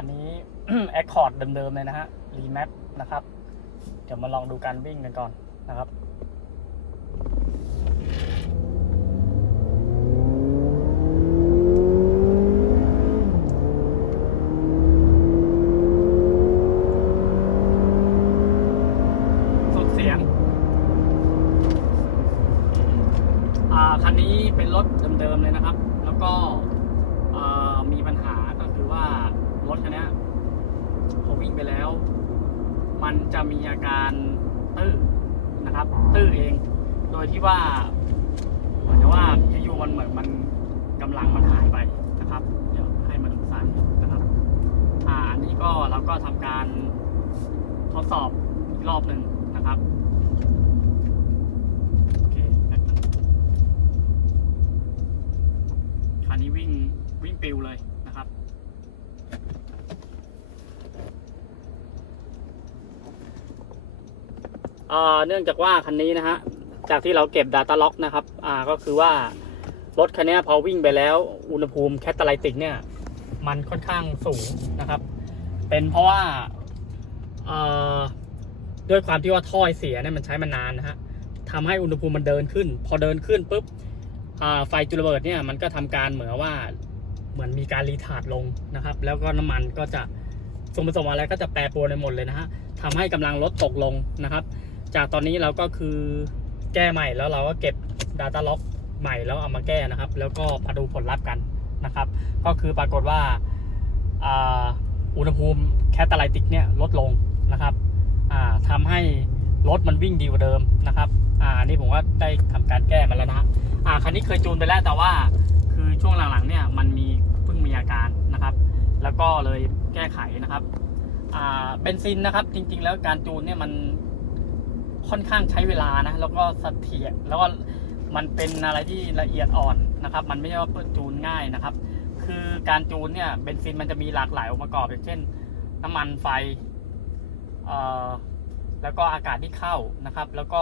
อันนี้ Accord เดิมๆเลยนะฮะ Remap นะครับ เดี๋ยวมาลองดูการวิ่งกันก่อนนะครับสุดเสียงอ่าคันนี้เป็นรถเดิมๆเลยนะครับ แล้วก็เอ่อมีปัญหาก็คือว่ารถคันเนี้ยพอวิ่งไปแล้ว มันจะมีอาการตื้อนะครับ ตื้อเอง โดยที่ว่าเหมือนกับว่าอยู่ๆมันเหมือนมันกำลังมันหายไปนะครับ เดี๋ยวให้มาดูสายนะครับ อ่าอันนี้ก็เราก็ทำการทดสอบอีกรอบหนึ่งนะครับโอเคคันนี้วิ่งวิ่งปิวเลยนะครับ อ่า เนื่องจากว่าคันนี้นะฮะจากที่เราเก็บ Data Log นะครับอ่าก็คือว่ารถคันนี้พอวิ่งไปแล้วอุณหภูมิแคตตาไลติกเนี่ยมันค่อนข้างสูงนะครับ เป็นเพราะว่าด้วยความที่ว่าท่อเสียเนี่ยมันใช้มานานนะฮะทำให้อุณหภูมิมันเดินขึ้น พอเดินขึ้นปุ๊บไฟจุลเบิดเนี่ยมันก็ทำการเหมือนว่าเหมือนมีการรีทาร์ดลงนะครับ แล้วก็น้ำมันก็จะส่วนผสมอะไรก็จะแปรปรวนไปหมดเลยนะฮะทำให้กำลังรถตกลงนะครับ จากตอนนี้เราก็คือแก้ใหม่แล้วเราก็เก็บ Data Log ใหม่แล้วเอามาแก้นะครับ แล้วก็มาดูผลลัพธ์กันนะครับ ก็คือปรากฏว่าอุณหภูมิแคตาไลติกเนี่ยลดลงนะครับอ่าทำให้รถมันวิ่งดีกว่าเดิมนะครับอ่านนี้ผมก็ได้ทำการแก้มาแล้วนะอ่าคันนี้เคยจูนไปแล้วแต่ว่า คือช่วงหลังๆเนี่ยมันมีเพิ่งมีอาการนะครับ แล้วก็เลยแก้ไขนะครับอ่าเบนซินนะครับ จริงๆ แล้วการจูนเนี่ยมัน ค่อนข้างใช้เวลานะ แล้วก็เสถียรแล้วก็มันเป็นอะไรที่ละเอียดอ่อนนะครับ มันไม่ใช่ว่าจูนง่ายนะครับ คือการจูนเนี่ยเบนซินมันจะมีหลากหลายองค์ประกอบอย่างเช่น น้ำมันไฟแล้วก็อากาศที่เข้านะครับ แล้วก็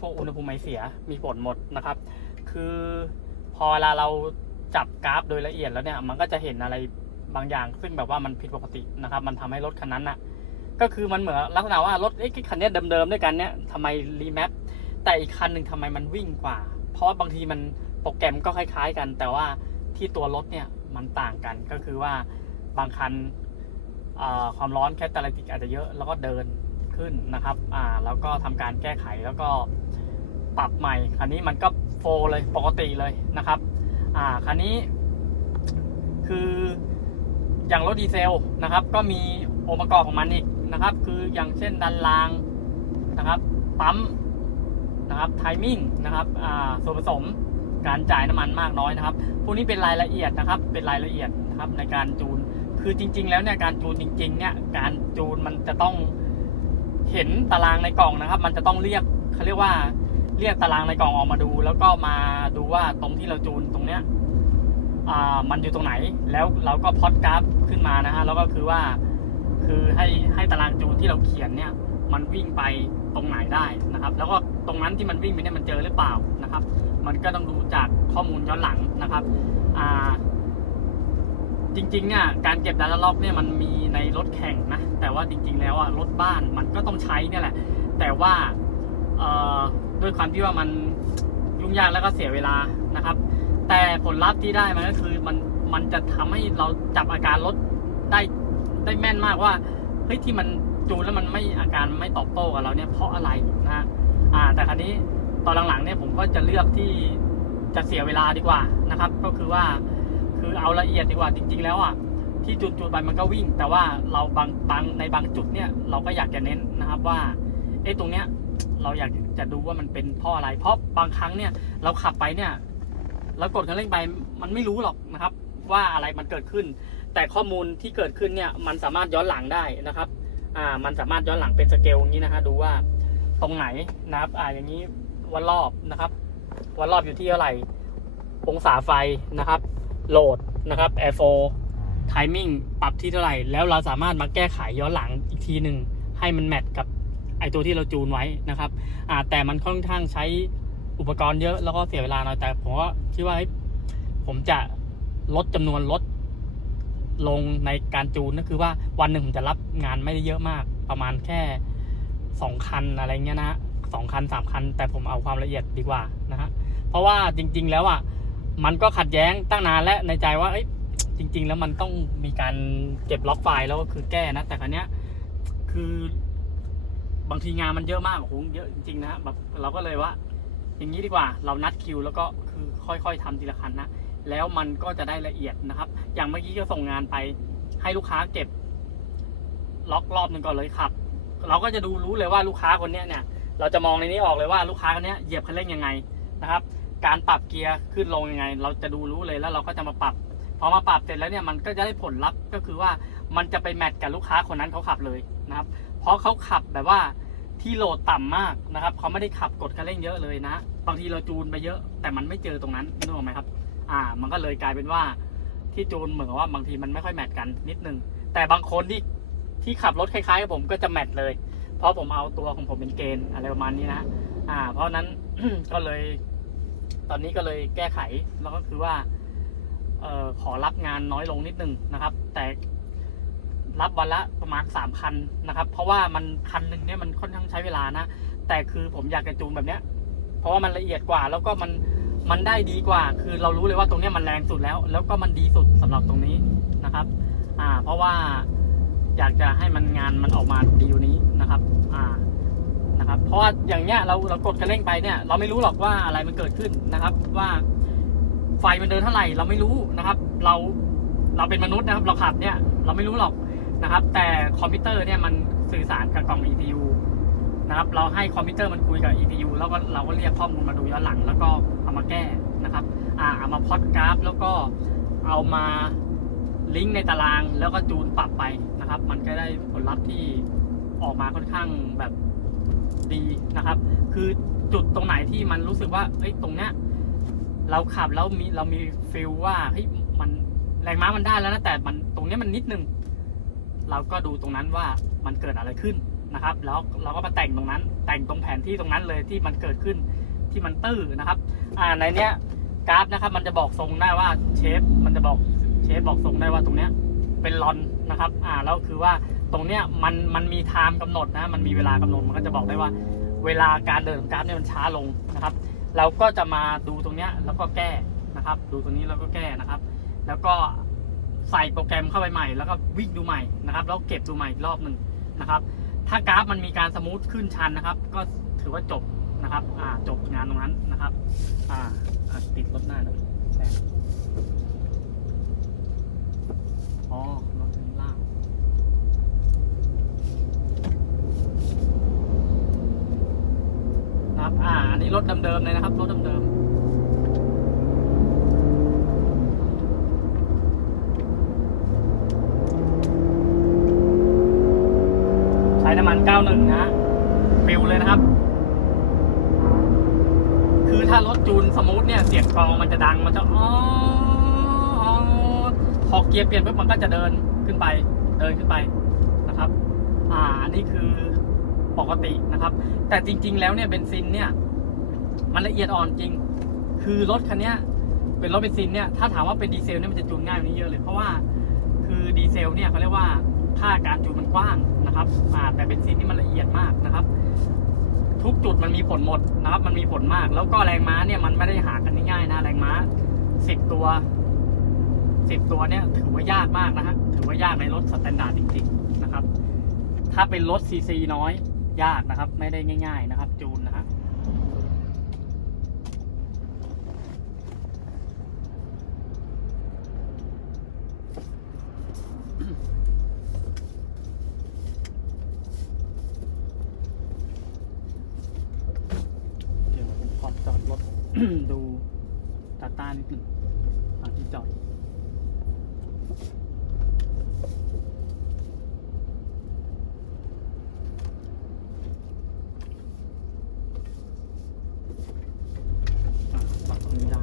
พวกอุณหภูมิไอเสียมีผลหมดนะครับ คือพอเวลาเราจับกราฟโดยละเอียดแล้วเนี่ยมันก็จะเห็นอะไรบางอย่าง ซึ่งแบบว่ามันผิดปกตินะครับ มันทำให้รถคันนั้นนะ ก็คือมันเหมือนลักษณะว่ารถไอ้คันนี้เดิมๆด้วยกันเนี่ยทำไมรีแมปแต่อีกคันหนึ่งทำไมมันวิ่งกว่า เพราะว่าบางทีมันโปรแกรมก็คล้ายๆกัน แต่ว่าที่ตัวรถเนี่ยมันต่างกันก็คือว่าบางคันความร้อนแคตตาลิติกอาจจะเยอะแล้วก็เดินขึ้นนะครับอ่าแล้วก็ทำการแก้ไขแล้วก็ปรับใหม่ คันนี้มันก็โฟเลยปกติเลยนะครับอ่าคันนี้คืออย่างรถดีเซลนะครับ ก็มีองค์ประกอบของมันอีก นะครับ คืออย่างเช่นดันรางนะครับ ปั๊มนะครับไทมิ่งนะครับอ่าส่วนผสมการจ่ายน้ำมันมากน้อยนะครับ พวกนี้เป็นรายละเอียดนะครับ เป็นรายละเอียดนะครับในการจูน คือจริง ๆ แล้วเนี่ยการจูนจริง ๆ เนี่ย การจูนมันจะต้องเห็นตารางในกล่องนะครับ มันจะต้องเรียกเขาเรียกว่าเรียกตารางในกล่องออกมาดู แล้วก็มาดูว่าตรงที่เราจูนตรงเนี้ยอ่ามันอยู่ตรงไหน แล้วเราก็พอดกราฟขึ้นมานะฮะ แล้วก็คือว่า คือให้ให้ตารางจูนที่เราเขียนเนี่ยมันวิ่งไปตรงไหนได้นะครับ แล้วก็ตรงนั้นที่มันวิ่งไปเนี่ยมันเจอหรือเปล่านะครับ มันก็ต้องดูจากข้อมูลย้อนหลังนะครับอ่าจริงๆเนี่ยการเก็บดาต้าล็อกเนี่ยมันมีในรถแข่งนะแต่ว่าจริง ๆ แล้วอะรถบ้านมันก็ต้องใช้เนี่ยแหละ แต่ว่าด้วยความที่ว่ามันยุ่งยากแล้วก็เสียเวลานะครับ แต่ผลลัพธ์ที่ได้มันก็คือมันมันจะทำให้เราจับอาการรถได้ ได้แม่นมากว่าเฮ้ยที่มันจูนแล้วมันไม่อาการไม่ตอบโต้กับเราเนี่ยเพราะอะไรนะฮะอ่า แต่คราวนี้ตอนหลังๆเนี่ยผมก็จะเลือกที่จะเสียเวลาดีกว่านะครับ ก็คือว่าคือเอาละเอียดดีกว่าจริง ๆ แล้วอะที่จูนจูนไปมันก็วิ่ง แต่ว่าเราบางบางในบางจุดเนี่ยเราก็อยากจะเน้นนะครับว่าเอ้ตรงเนี้ยเราอยากจะดูว่ามันเป็นเพราะอะไร เพราะบางครั้งเนี่ยเราขับไปเนี่ยแล้วกดคันเร่งไปมันไม่รู้หรอกนะครับ ว่าอะไรมันเกิดขึ้น แต่ข้อมูลที่เกิดขึ้นเนี่ยมันสามารถย้อนหลังได้นะครับอ่ามันสามารถย้อนหลังเป็นสเกลอย่างนี้นะฮะดูว่าตรงไหนนะครับอ่าอย่างนี้วันรอบนะครับวันรอบอยู่ที่เท่าไหร่องศาไฟนะครับโหลดนะครับแอร์โฟไทมิ่งปรับที่เท่าไหร่ แล้วเราสามารถมาแก้ไขย้อนหลังอีกทีหนึ่งให้มันแมทกับไอตัวที่เราจูนไว้นะครับอ่าแต่มันค่อนข้างใช้อุปกรณ์เยอะแล้วก็เสียเวลาหน่อยแต่ผมว่าคิดว่าผมจะลดจำนวนรถ ลงในการจูนก็คือว่าวันหนึ่งผมจะรับงานไม่ได้เยอะมาก ประมาณแค่สองคันอะไรเงี้ยนะสองคันสามคัน แต่ผมเอาความละเอียดดีกว่านะฮะเพราะว่าจริง ๆ แล้วอะมันก็ขัดแย้งตั้งนานและในใจว่าจริง ๆ แล้วมันต้องมีการเก็บล็อกไฟล์แล้วก็คือแก้นะ แต่ครั้เนี้ยคือบางทีงานมันเยอะมากโอ้โหเยอะจริงๆนะฮะแบบเราก็เลยว่า อย่างนี้ดีกว่าเรานัดคิว แล้วก็คือค่อย ๆทำทีละคันนะ แล้วมันก็จะได้ละเอียดนะครับ อย่างเมื่อกี้ก็ส่งงานไปให้ลูกค้าเก็บ ล็อกรอบหนึ่งก่อนเลยขับ เราก็จะดูรู้เลยว่าลูกค้าคนนี้เนี่ย เราจะมองในนี้ออกเลยว่าลูกค้าคนนี้เหยียบคันเร่งยังไงนะครับ การปรับเกียร์ขึ้นลงยังไง เราจะดูรู้เลยแล้วเราก็จะมาปรับพอมาปรับเสร็จแล้วเนี่ยมันก็จะได้ผลลัพธ์ก็คือว่ามันจะไปแมทกับลูกค้าคนนั้นเขาขับเลยนะครับ เพราะเขาขับแบบว่าที่โหลดต่ำมากนะครับเขาไม่ได้ขับกดคันเร่งเยอะเลยนะ บางทีเราจูนไปเยอะ แต่มันไม่เจอตรงนั้นนึกออกไหมครับ อ่า มันก็เลยกลายเป็นว่าที่จูนเหมือนว่าบางทีมันไม่ค่อยแมทกันนิดนึง แต่บางคนที่ที่ขับรถคล้ายๆกับผมก็จะแมทเลย เพราะผมเอาตัวของผมเป็นเกณฑ์อะไรประมาณนี้นะ อ่า เพราะนั้นก็เลย ตอนนี้ก็เลยแก้ไขแล้วก็คือว่าเอ่อขอรับงานน้อยลงนิดนึงนะครับ แต่รับวันละประมาณสามคันนะครับ เพราะว่ามันคันหนึ่งเนี่ยมันค่อนข้างใช้เวลานะ แต่คือผมอยากจะจูนแบบเนี้ย เพราะว่ามันละเอียดกว่าแล้วก็มัน มันได้ดีกว่า คือเรารู้เลยว่าตรงนี้มันแรงสุดแล้ว แล้วก็มันดีสุดสำหรับตรงนี้นะครับ อ่า เพราะว่าอยากจะให้มันงานมันออกมาดีอยู่นี้นะครับ อ่า นะครับ เพราะว่าอย่างเนี้ยเราเรากดคันเร่งไปเนี่ย เราไม่รู้หรอกว่าอะไรมันเกิดขึ้นนะครับ ว่าไฟมันเดินเท่าไหร่เราไม่รู้นะครับ เราเราเป็นมนุษย์นะครับ เราขับเนี่ยเราไม่รู้หรอกนะครับ แต่คอมพิวเตอร์เนี่ยมันสื่อสารกับกล่อง ECU นะครับเราให้คอมพิวเตอร์มันคุยกับ ECU แล้วก็เราก็เรียกข้อมูลมาดูย้อนหลัง แล้วก็เอามาแก้นะครับอ่าเอามาพอดกราฟ แล้วก็เอามาลิงก์ในตารางแล้วก็จูนปรับไปนะครับ มันก็ได้ผลลัพธ์ที่ออกมาค่อนข้างแบบดีนะครับ คือจุดตรงไหนที่มันรู้สึกว่าเอ้ยตรงเนี้ยเราขับแล้วมีเรามีฟิลว่าเฮ้ยมันแรงม้ามันได้แล้วนะแต่มันตรงเนี้ยมันนิดนึง เราก็ดูตรงนั้นว่ามันเกิดอะไรขึ้น นะครับ แล้วเราก็มาแต่งตรงนั้น แต่งตรงแผนที่ตรงนั้นเลยที่มันเกิดขึ้นที่มันตื้อนะครับ อ่าในเนี้ยกราฟนะครับ มันจะบอกทรงได้ว่าเชฟมันจะบอกเชฟบอกทรงได้ว่าตรงเนี้ยเป็นลอนนะครับ อ่าแล้วคือว่าตรงเนี้ยมันมันมีไทม์กำหนดนะ มันมีเวลากำหนดมันก็จะบอกได้ว่า เวลาการเดินของกราฟเนี่ยมันช้าลงนะครับ เราก็จะมาดูตรงเนี้ยแล้วก็แก้นะครับ ดูตรงนี้แล้วก็แก้นะครับ แล้วก็ใส่โปรแกรมเข้าไปใหม่ แล้วก็วิ่งดูใหม่นะครับ แล้วเก็บดูใหม่อีกรอบหนึ่งนะครับ ถ้ากราฟมันมีการสมูทขึ้นชันนะครับ ก็ถือว่าจบนะครับ อ่าจบงานตรงนั้นนะครับ อ่าติดรถหน้าด้วยแรงอ๋อรถข้างล่างนะครับ อ่าอันนี้รถเดิมๆเลยนะครับ รถเดิมๆ ใช้น้ำมัน91นะฮะปิวเลยนะครับ คือถ้ารถจูนสมูทเนี่ยเสียงกรองมันจะดังมันจะอ๋ออ๋อพอเกียร์เปลี่ยนปุ๊บมันก็จะเดินขึ้นไป เดินขึ้นไปนะครับ อ่าอันนี้คือปกตินะครับ แต่จริง ๆ แล้วเนี่ยเบนซินเนี่ย มันละเอียดอ่อนจริง คือรถคันเนี้ยเป็นรถเบนซินเนี่ยถ้าถามว่าเป็นดีเซลเนี่ยมันจะจูนง่ายกว่านี้เยอะเลยเพราะว่าคือดีเซลเนี่ยเขาเรียกว่า ค่าการจูนมันกว้างนะครับแต่เบนซินนี่มันละเอียดมากนะครับ ทุกจุดมันมีผลหมดนะครับ มันมีผลมาก แล้วก็แรงม้าเนี่ยมันไม่ได้หากันง่ายๆนะแรงม้าสิบตัวสิบตัวเนี่ยถือว่ายากมากนะฮะถือว่ายากในรถสแตนดาร์ดจริง ๆนะครับ ถ้าเป็นรถซีซีน้อยยากนะครับ ไม่ได้ง่าย ๆนะครับ จูนนะฮะ เดี๋ยวผมขอจอ ดูตาต้านิดหนึ่งฝั่งที่จอด อะจอดตรงนี้ได้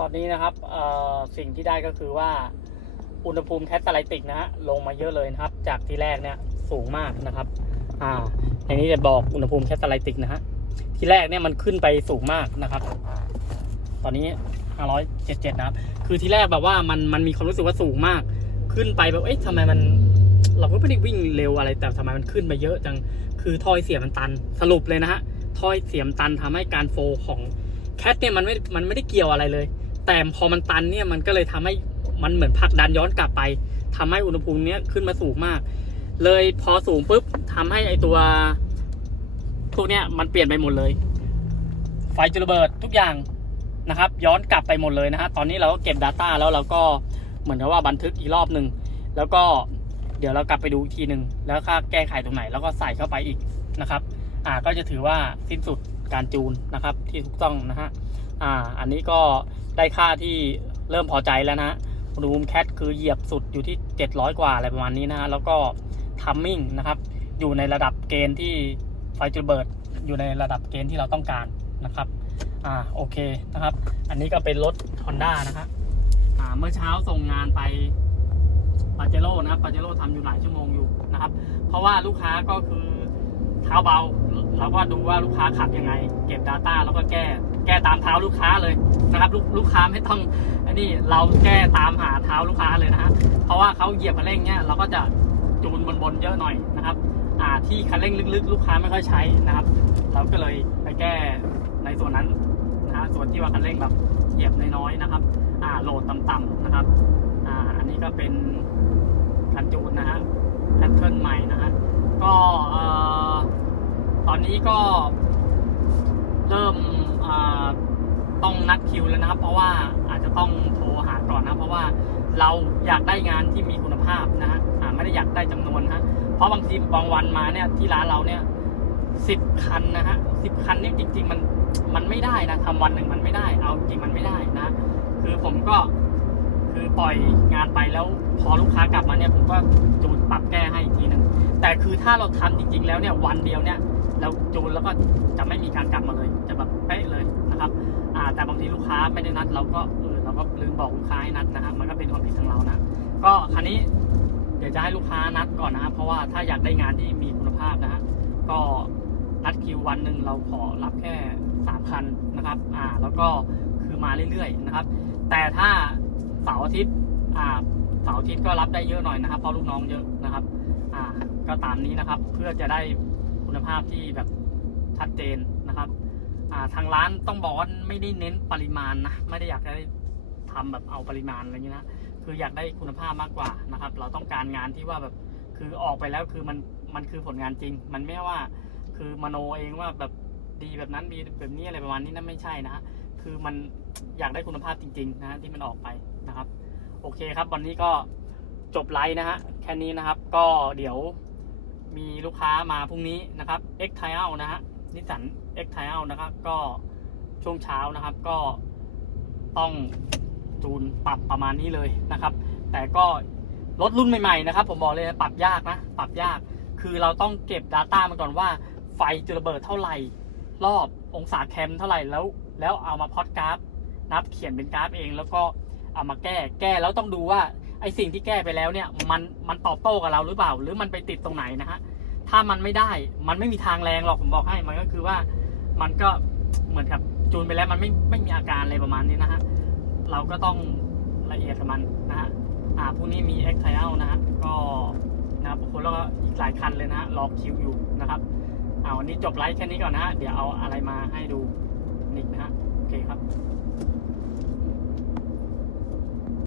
ตอนนี้นะครับสิ่งที่ได้ก็คือว่าอุณหภูมิแคตตาไลติกนะฮะลงมาเยอะเลยนะครับ จากที่แรกเนี่ยสูงมากนะครับอ่าในนี้จะบอกอุณหภูมิแคตตาไลติกนะฮะที่แรกเนี่ยมันขึ้นไปสูงมากนะครับ ตอนนี้577นะครับ คือที่แรกแบบว่ามันมันมีความรู้สึกว่าสูงมาก ขึ้นไปแบบเอ๊ะทำไมมัน เราก็ไม่ได้วิ่งเร็วอะไร แต่ทำไมมันขึ้นไปเยอะจังคือท่อยเสียมันตันสรุปเลยนะฮะท่อยเสียมตันทำให้การโฟของแคทเนี่ยมันไม่มันไม่ได้เกี่ยวอะไรเลย แต่พอมันตันเนี่ยมันก็เลยทำให้มันเหมือนผลักดันย้อนกลับไปทำให้อุณหภูมิเนี้ยขึ้นมาสูงมาก เลยพอสูงปุ๊บทำให้ไอตัวพวกเนี้ยมันเปลี่ยนไปหมดเลย ไฟจุลระเบิดทุกอย่างนะครับ ย้อนกลับไปหมดเลยนะฮะตอนนี้เราก็เก็บ Data แล้วเราก็เหมือนกับว่าบันทึกอีกรอบหนึ่งแล้วก็เดี๋ยวเรากลับไปดูอีกทีหนึ่งแล้วค่าแก้ไขตรงไหน แล้วก็ใส่เข้าไปอีกนะครับ อ่าก็จะถือว่าสิ้นสุดการจูนนะครับที่ถูกต้องนะฮะอ่าอันนี้ก็ ได้ค่าที่เริ่มพอใจแล้วนะฮะรูมแคทคือเหยียบสุดอยู่ที่ 700 กว่าอะไรประมาณนี้นะฮะแล้วก็ทัมมิ่งนะครับอยู่ในระดับเกณฑ์ที่ไฟจุลระเบิดอยู่ในระดับเกณฑ์ที่เราต้องการนะครับอ่าโอเคนะครับ อันนี้ก็เป็นรถ Honda นะครับอ่าเมื่อเช้าส่งงานไปปาเจโร่นะปาเจโร่ทำอยู่หลายชั่วโมงอยู่นะครับ เพราะว่าลูกค้าก็คือเท้าเบาเราก็ดูว่าลูกค้าขับยังไง เก็บ Data แล้วก็แก้ แก้ตามเท้าลูกค้าเลยนะครับลูกลูกค้าไม่ต้องอันนี้เราแก้ตามหาเท้าลูกค้าเลยนะฮะเพราะว่าเขาเหยียบคันเร่งเนี้ยเราก็จะจูนบนๆเยอะหน่อยนะครับอ่าที่คันเร่งลึกๆ ลูกค้าไม่ค่อยใช้นะครับ เราก็เลยไปแก้ในส่วนนั้นนะฮะส่วนที่ว่าคันเร่งแบบเหยียบน้อยๆนะครับอ่าโหลดต่ำๆนะครับอ่าอันนี้ก็เป็นคันจูนนะฮะแพทเทิร์นใหม่นะฮะก็เอ่อตอนนี้ก็เริ่ม ต้องนัดคิวแล้วนะครับ เพราะว่าอาจจะต้องโทรหาก่อนนะเพราะว่าเราอยากได้งานที่มีคุณภาพนะฮะไม่ได้อยากได้จำนวนนะฮะเพราะบางทีบางวันมาเนี่ยที่ร้านเราเนี่ยสิบคันนะฮะสิบคันเนี่ยจริง ๆ มันมันไม่ได้นะทำวันหนึ่งมันไม่ได้ เอาจริงมันไม่ได้นะ คือผมก็คือปล่อยงานไปแล้วพอลูกค้ากลับมาเนี่ยผมก็จูนปรับแก้ให้อีกทีหนึ่งแต่คือถ้าเราทำจริง ๆ แล้วเนี่ยวันเดียวเนี่ยเราจูนแล้วก็จะไม่มีการกลับมาเลยจะแบบ แต่บางทีลูกค้าไม่ได้นัด เราก็เออเราก็ลืมบอกลูกค้าให้นัดนะฮะมันก็เป็นความผิดทางเรานะ ก็คันนี้เดี๋ยวจะให้ลูกค้านัดก่อนนะครับเพราะว่าถ้าอยากได้งานที่มีคุณภาพนะฮะก็นัดคิววันหนึ่งเราขอรับแค่สามคันนะครับอ่าแล้วก็คือมาเรื่อยๆนะครับ แต่ถ้าเสาร์อาทิตย์อ่าเสาร์อาทิตย์ก็รับได้เยอะหน่อยนะครับเพราะลูกน้องเยอะนะครับอ่าก็ตามนี้นะครับเพื่อจะได้คุณภาพที่แบบชัดเจนนะครับ ทางร้านต้องบอกว่าไม่ได้เน้นปริมาณนะไม่ได้อยากได้ทำแบบเอาปริมาณอะไรอย่างนี้นะคืออยากได้คุณภาพมากกว่านะครับ เราต้องการงานที่ว่าแบบคือออกไปแล้วคือมันมันคือผลงานจริง มันไม่ว่า คือมโนเองว่าแบบดีแบบนั้นดีแบบนี้อะไรประมาณนี้นั่นไม่ใช่นะฮะคือมันอยากได้คุณภาพจริง ๆ นะฮะที่มันออกไปนะครับ โอเคครับ วันนี้ก็จบไลฟ์นะฮะแค่นี้นะครับ ก็เดี๋ยวมีลูกค้ามาพรุ่งนี้นะครับ X t i l นะฮะ นิสสัน X t i l นะครับ ก็ช่วงเช้านะครับ ก็ต้องจูนปรับประมาณนี้เลยนะครับ แต่ก็รถรุ่นใหม่ๆนะครับ ผมบอกเลยปรับยากนะ ปรับยาก คือเราต้องเก็บ Data มาก่อนว่าไฟจุลระเบิดเท่าไหร่ รอบองศาแคมเท่าไหร่แล้ว แล้วเอามาพอดกราฟ นับเขียนเป็นกราฟเอง แล้วก็เอามาแก้ แก้แล้วต้องดูว่าไอสิ่งที่แก้ไปแล้วเนี่ยมันมันตอบโต้กับเราหรือเปล่า หรือมันไปติดตรงไหนนะฮะ ถ้ามันไม่ได้ มันไม่มีทางแรงหรอกผมบอกให้มันก็คือว่ามันก็เหมือนกับจูนไปแล้วมันไม่ไม่มีอาการอะไรประมาณนี้นะฮะเราก็ต้องละเอียดกับมันนะฮะอ่าพรุ่งนี้มี X t i l นะฮะก็นะครับคนแล้วก็อีกหลายคันเลยนะฮะรอคิวอยู่นะครับอ่าวันนี้จบไลฟ์แค่นี้ก่อนนะฮะเดี๋ยวเอาอะไรมาให้ดูนิดนะฮะโอเคครับ